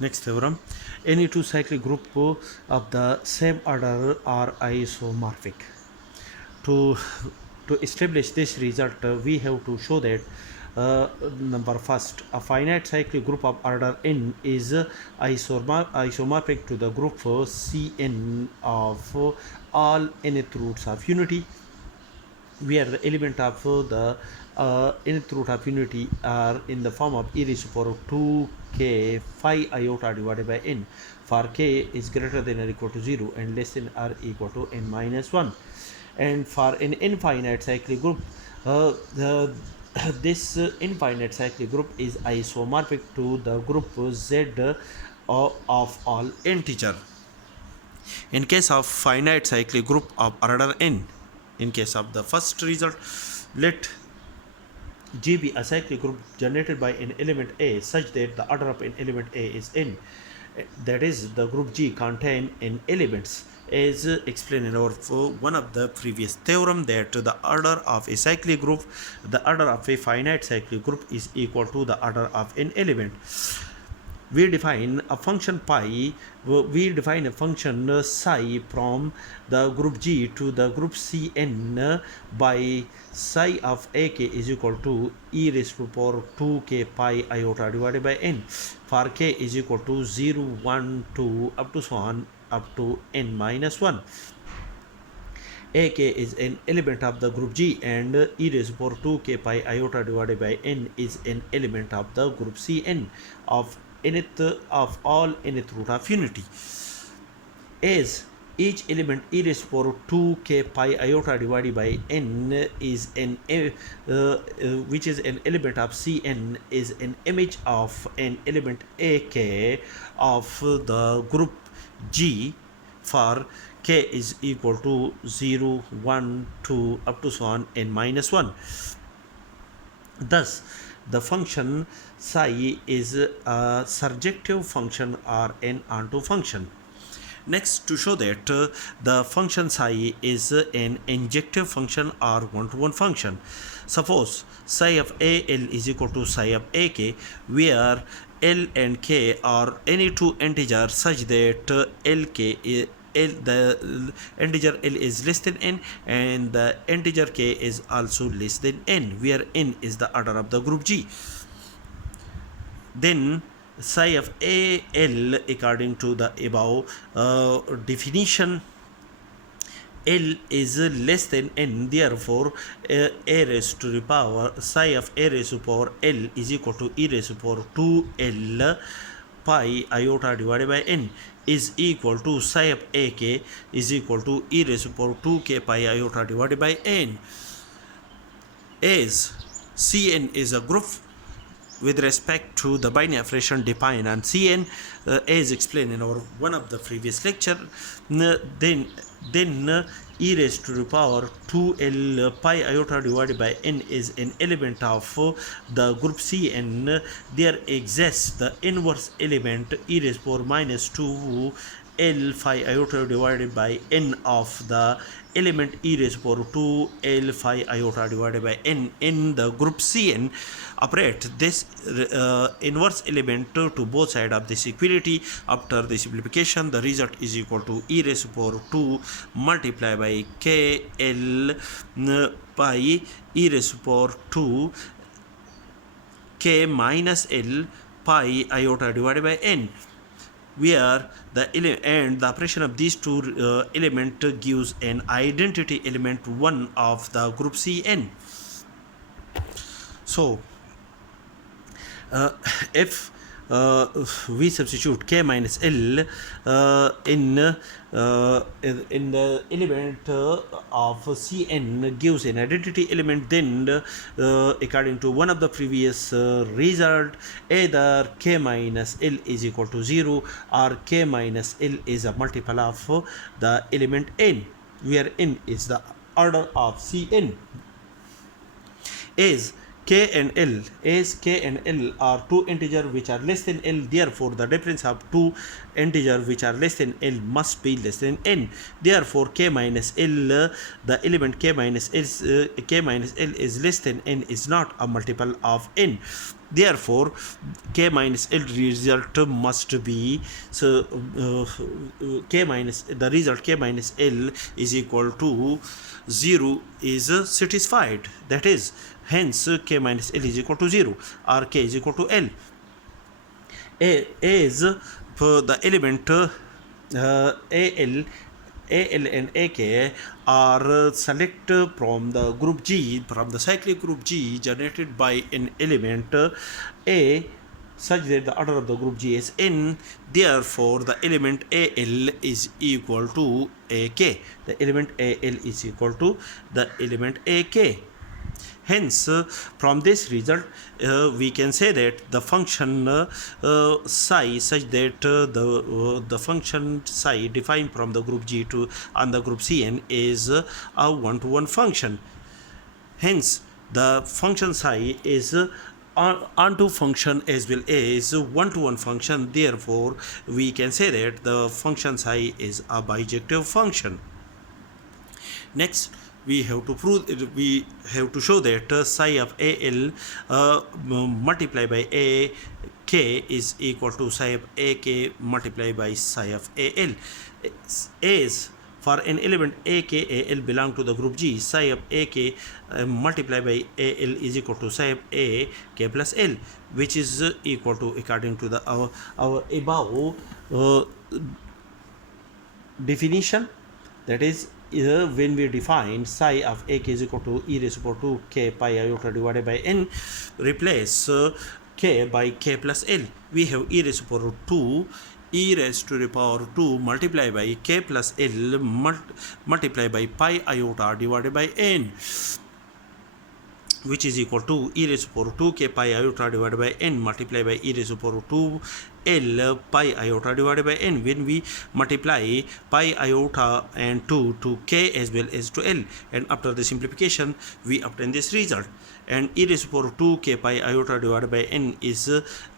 Next theorem, any two cyclic group of the same order are isomorphic. To to establish this result, we have to show that number first, a finite cyclic group of order n is isomorphic to the group Cn of all nth roots of unity, where the element of the nth root of unity are in the form of e raised to power 2k phi iota divided by n for k is greater than or equal to 0 and less than or equal to n minus 1. And for an infinite cyclic group, this infinite cyclic group is isomorphic to the group Z of all integer. In case of finite cyclic group of order n, in case of the first result, let G be a cyclic group generated by an element A such that the order of an element A is n. That is, the group G contain n elements, as explained in our one of the previous theorem, that the order of a cyclic group, the order of a finite cyclic group is equal to the order of an element. We define a function psi from the group G to the group Cn by psi of ak is equal to e raised to power 2k pi iota divided by n for k is equal to 0, 1, 2 up to so on up to n minus 1. Ak is an element of the group G and e raised to power 2k pi iota divided by n is an element of the group Cn of nth of all nth root of unity, as each element e raised to power 2k pi iota divided by n is an which is an element of Cn is an image of an element ak of the group G for k is equal to 0, 1, 2 up to so on n minus 1. Thus, the function psi is a surjective function or an onto function. Next, to show that the function psi is an injective function or one-to-one function, suppose psi of al is equal to psi of ak, where l and k are any two integers such that lk is the integer l is less than n and the integer k is also less than n, where n is the order of the group G. Then psi of al, according to the above definition, L is less than n, therefore a raised to the power psi of a raised to power L is equal to e raised to power 2l pi iota divided by n is equal to psi of ak is equal to e raised to power 2k pi iota divided by n, as Cn is a group with respect to the binary operation defined on Cn, as explained in our one of the previous lecture. Then e raised to the power 2l pi iota divided by n is an element of the group Cn. There exists the inverse element e raised to power minus 2 l phi iota divided by n of the element e raised to power 2 l phi iota divided by n in the group Cn. Operate this inverse element to both sides of this equality. After the simplification, the result is equal to e raised to power 2 multiplied by k l by e raised to power 2 k minus l pi iota divided by n, where the operation of these two element gives an identity element 1 of the group Cn. So if we substitute k minus l in the element of Cn gives an identity element, then according to one of the previous result, either k minus l is equal to 0 or k minus l is a multiple of the element n, where n is the order of Cn, as k and l are two integers which are less than l, therefore the difference of two integers which are less than l must be less than n. Therefore k minus l, the element k minus l is less than n, is not a multiple of n. Therefore k minus l result must be, so k minus the result k minus l is equal to 0 is satisfied. That is, hence k minus l is equal to 0 or k is equal to l. A is the element AL and AK are select from the group G, from the cyclic group G generated by an element A such that the order of the group G is n. Therefore the element AL is equal to AK. The element AL is equal to the element AK. Hence, from this result, we can say that the function psi such that the function psi defined from the group G to on the group Cn is a one-to-one function. Hence, the function psi is onto function as well as one-to-one function. Therefore, we can say that the function psi is a bijective function. Next, we have to show that psi of AL multiplied by AK is equal to psi of AK multiplied by psi of AL. As for an element AK, AL belong to the group G, psi of AK multiplied by AL is equal to psi of AK plus L, which is equal to, according to the our above definition, that is, when we define psi of AK is equal to e raised to power 2 k pi iota divided by n, replace k by k plus l. We have e raised to power 2 e raised to the power 2 multiplied by k plus l multiplied by pi iota divided by n, which is equal to e raised to power 2 k pi iota divided by n multiplied by e raised to power 2 L pi iota divided by n. When we multiply pi iota and 2 to k as well as to L, and after the simplification we obtain this result. And e raised to power 2 k pi iota divided by n is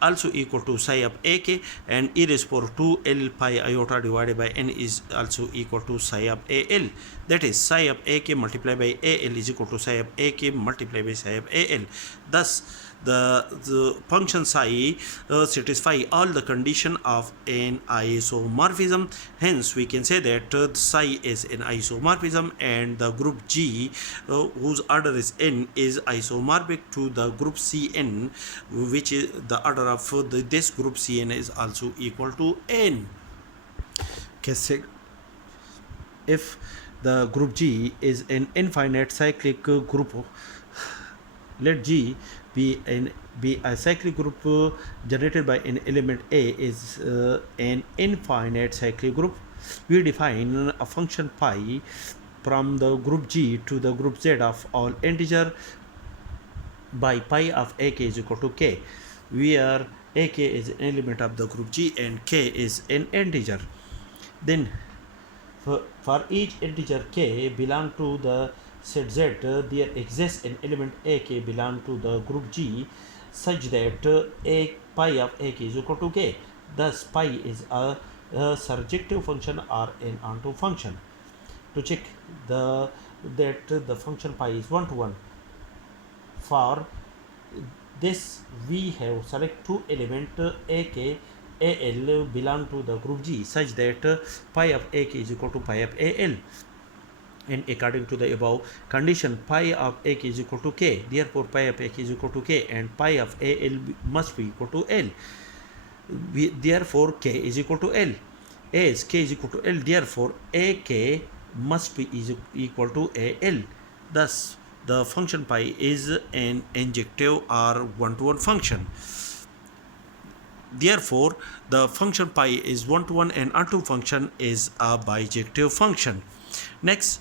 also equal to psi of AK, and e raised to power 2 L pi iota divided by n is also equal to psi of AL. That is, psi of AK multiplied by AL is equal to psi of AK multiplied by psi of AL. Thus, the function psi satisfy all the condition of an isomorphism. Hence, we can say that psi is an isomorphism, and the group G, whose order is n, is isomorphic to the group Cn, which is the order of this group Cn is also equal to n. If the group G is an infinite cyclic group, let G be a cyclic group generated by an element A is an infinite cyclic group. We define a function pi from the group G to the group Z of all integer by pi of AK is equal to k, where AK is an element of the group G and k is an integer. Then for each integer k belong to the set Z, there exists an element AK belong to the group G such that pi of AK is equal to k. Thus, pi is a surjective function or an onto function. To check that the function pi is one-to-one, for this we have select two element AK AL belong to the group G such that pi of AK is equal to pi of AL. And according to the above condition, pi of AK is equal to k. Therefore, pi of AK is equal to k, and pi of AL must be equal to L. Therefore, k is equal to L. As k is equal to L, therefore AK must be equal to AL. Thus, the function pi is an injective or one-to-one function. Therefore, the function pi is one-to-one and onto function is a bijective function. Next,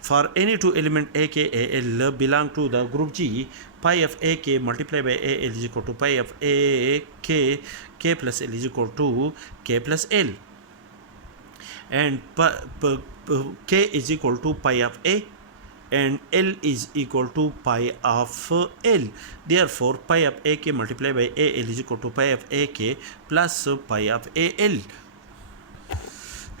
for any two element AK AL belong to the group G, pi of AK multiplied by AL is equal to pi of AK k plus L is equal to k plus L, and k is equal to pi of A and L is equal to pi of L. Therefore, pi of AK multiplied by AL is equal to pi of AK plus pi of AL.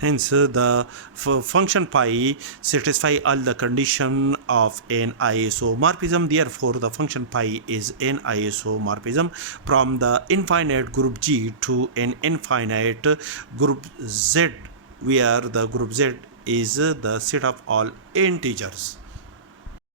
Hence, the function pi satisfy all the condition of an isomorphism. Therefore, the function pi is an isomorphism from the infinite group G to an infinite group Z, where the group Z is the set of all integers.